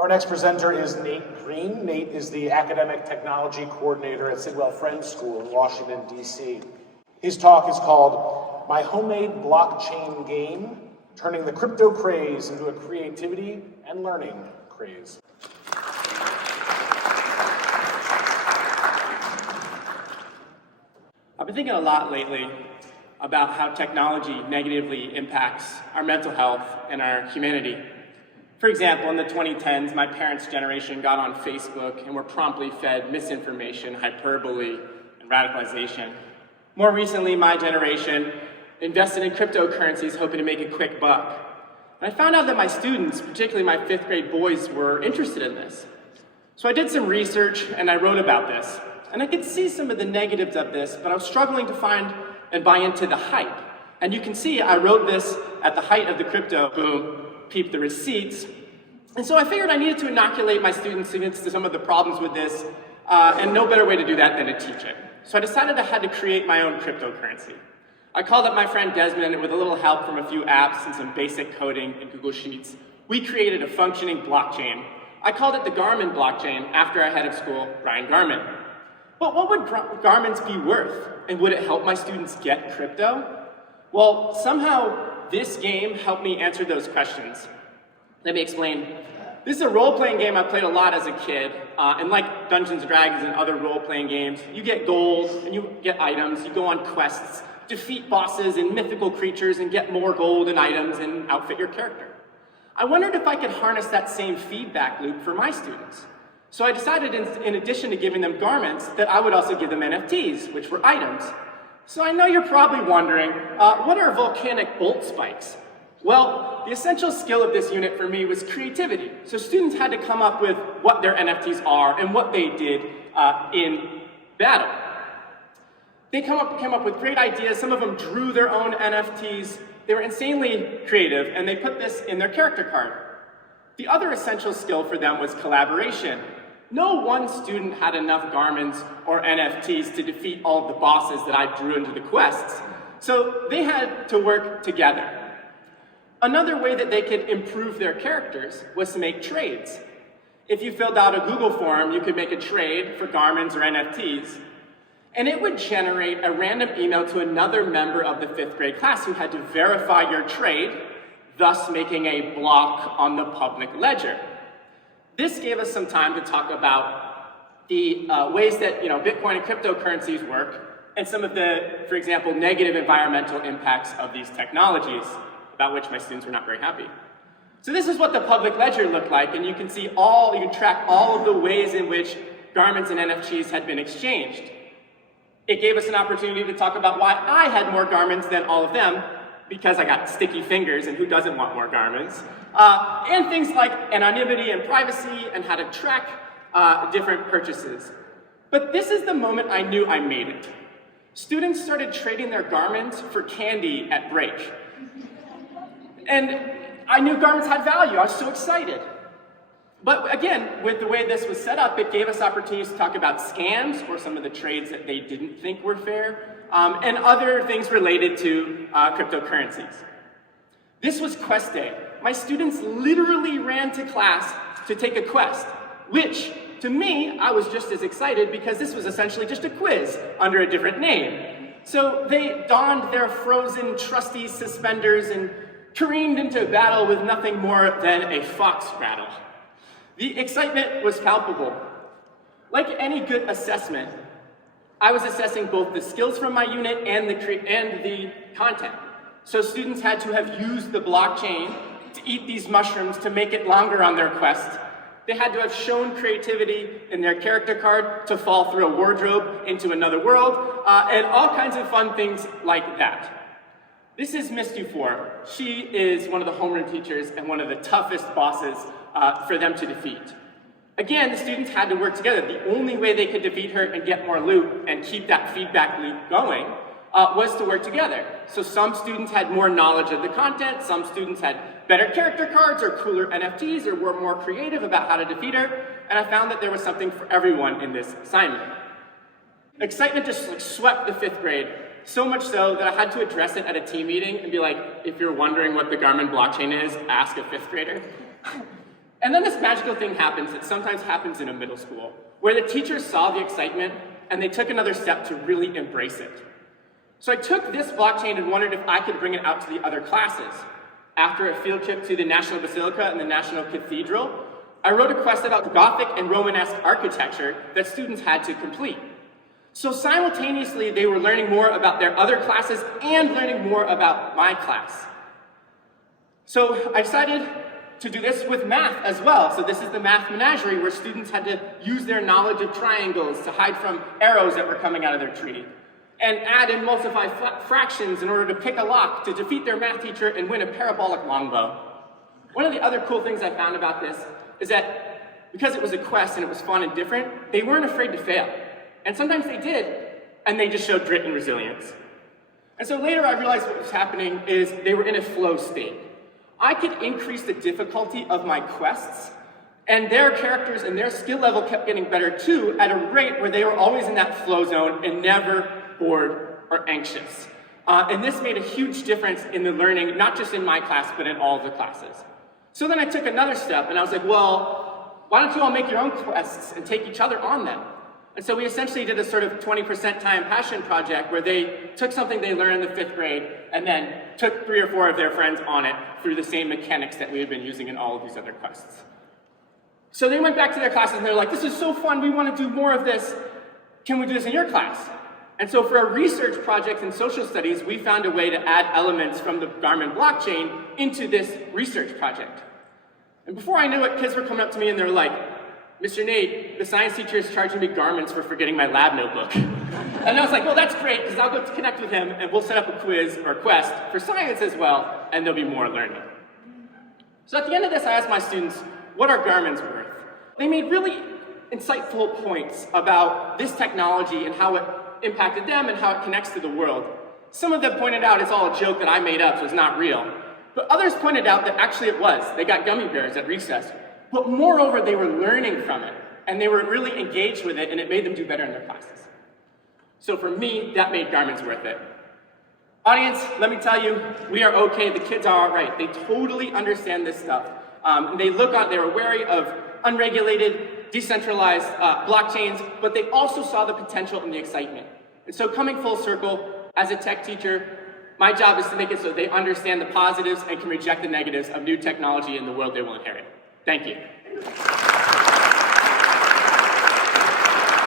Our next presenter is Nate Green. Nate is the Academic Technology Coordinator at Sidwell Friends School in Washington, D.C. His talk is called My Homemade Blockchain Game, Turning the Crypto Craze into a Creativity and Learning Craze. I've been thinking a lot lately about how technology negatively impacts our mental health and our humanity. For example, in the 2010s, my parents' generation got on Facebook and were promptly fed misinformation, hyperbole, and radicalization. More recently, my generation invested in cryptocurrencies hoping to make a quick buck. And I found out that my students, particularly my 5th grade boys, were interested in this. So I did some research and I wrote about this. And I could see some of the negatives of this, but I was struggling to find and buy into the hype. And you can see I wrote this at the height of the crypto boom, peep the receipts. And so I figured I needed to inoculate my students against some of the problems with this, and no better way to do that than to teach it. So I decided I had to create my own cryptocurrency. I called up my friend Desmond, and with a little help from a few apps and some basic coding in Google Sheets, we created a functioning blockchain. I called it the Garmin blockchain after our head of school, Brian Garmin. But what would Garmin's be worth? And would it help my students get crypto? Well, somehow this game helped me answer those questions. Let me explain. This is a role-playing game I played a lot as a kid, and like Dungeons & Dragons and other role-playing games, you get gold and you get items, you go on quests, defeat bosses and mythical creatures and get more gold and items and outfit your character. I wondered if I could harness that same feedback loop for my students. So I decided in addition to giving them garments, that I would also give them NFTs, which were items. So I know you're probably wondering, what are volcanic bolt spikes? Well, the essential skill of this unit for me was creativity. So students had to come up with what their NFTs are and what they did in battle. They came up with great ideas. Some of them drew their own NFTs. They were insanely creative, and they put this in their character card. The other essential skill for them was collaboration. No one student had enough Garmins or NFTs to defeat all of the bosses that I drew into the quests. So they had to work together. Another way that they could improve their characters was to make trades. If you filled out a Google form, you could make a trade for Garmins or NFTs, and it would generate a random email to another member of the 5th grade class who had to verify your trade, thus making a block on the public ledger. This gave us some time to talk about the ways that Bitcoin and cryptocurrencies work, and some of the, for example, negative environmental impacts of these technologies, about which my students were not very happy. So this is what the public ledger looked like, and you can see you can track all of the ways in which garments and NFTs had been exchanged. It gave us an opportunity to talk about why I had more garments than all of them, because I got sticky fingers, and who doesn't want more garments? And things like anonymity and privacy, and how to track different purchases. But this is the moment I knew I made it. Students started trading their garments for candy at break. And I knew garments had value. I was so excited. But again, with the way this was set up, it gave us opportunities to talk about scams or some of the trades that they didn't think were fair, and other things related to cryptocurrencies. This was quest day. My students literally ran to class to take a quest, which, to me, I was just as excited because this was essentially just a quiz under a different name. So they donned their frozen, trusty suspenders and careened into battle with nothing more than a fox rattle. The excitement was palpable. Like any good assessment, I was assessing both the skills from my unit and the content. So students had to have used the blockchain to eat these mushrooms to make it longer on their quest. They had to have shown creativity in their character card to fall through a wardrobe into another world, and all kinds of fun things like that. This is Miss Dufour. She is one of the homeroom teachers and one of the toughest bosses for them to defeat. Again, the students had to work together. The only way they could defeat her and get more loot and keep that feedback loop going was to work together. So some students had more knowledge of the content, some students had better character cards or cooler NFTs or were more creative about how to defeat her, and I found that there was something for everyone in this assignment. Excitement just swept the 5th grade, so much so that I had to address it at a team meeting and be like, if you're wondering what the Garmin blockchain is, ask a 5th grader. And And then this magical thing happens that sometimes happens in a middle school, where the teachers saw the excitement and they took another step to really embrace it. So I took this blockchain and wondered if I could bring it out to the other classes. After a field trip to the National Basilica and the National Cathedral, I wrote a quest about Gothic and Romanesque architecture that students had to complete. So simultaneously, they were learning more about their other classes and learning more about my class. So I decided to do this with math as well. So this is the math menagerie, where students had to use their knowledge of triangles to hide from arrows that were coming out of their tree, and add and multiply fractions in order to pick a lock to defeat their math teacher and win a parabolic longbow. One of the other cool things I found about this is that because it was a quest and it was fun and different, they weren't afraid to fail. And sometimes they did, and they just showed grit and resilience. And so later I realized what was happening is they were in a flow state. I could increase the difficulty of my quests, and their characters and their skill level kept getting better too, at a rate where they were always in that flow zone and never bored or anxious. And this made a huge difference in the learning, not just in my class, but in all of the classes. So then I took another step, and I was like, well, why don't you all make your own quests and take each other on them? And so we essentially did a sort of 20% time passion project where they took something they learned in the 5th grade and then took 3 or 4 of their friends on it through the same mechanics that we had been using in all of these other quests. So they went back to their classes and they're like, this is so fun, we want to do more of this. Can we do this in your class? And so for a research project in social studies, we found a way to add elements from the Garmin blockchain into this research project. And before I knew it, kids were coming up to me and they were like, Mr. Nate, the science teacher is charging me Garmins for forgetting my lab notebook. And I was like, well, that's great, because I'll go to connect with him and we'll set up a quiz or a quest for science as well, and there'll be more learning. So at the end of this, I asked my students, what are Garmins worth? They made really insightful points about this technology and how it impacted them and how it connects to the world. Some of them pointed out it's all a joke that I made up, so it's not real. But others pointed out that actually it was. They got gummy bears at recess. But moreover, they were learning from it, and they were really engaged with it, and it made them do better in their classes. So for me, that made Garmin's worth it. Audience, let me tell you, we are okay. The kids are all right. They totally understand this stuff. They were wary of unregulated, decentralized blockchains, but they also saw the potential and the excitement. And so coming full circle, as a tech teacher, my job is to make it so they understand the positives and can reject the negatives of new technology in the world they will inherit. Thank you.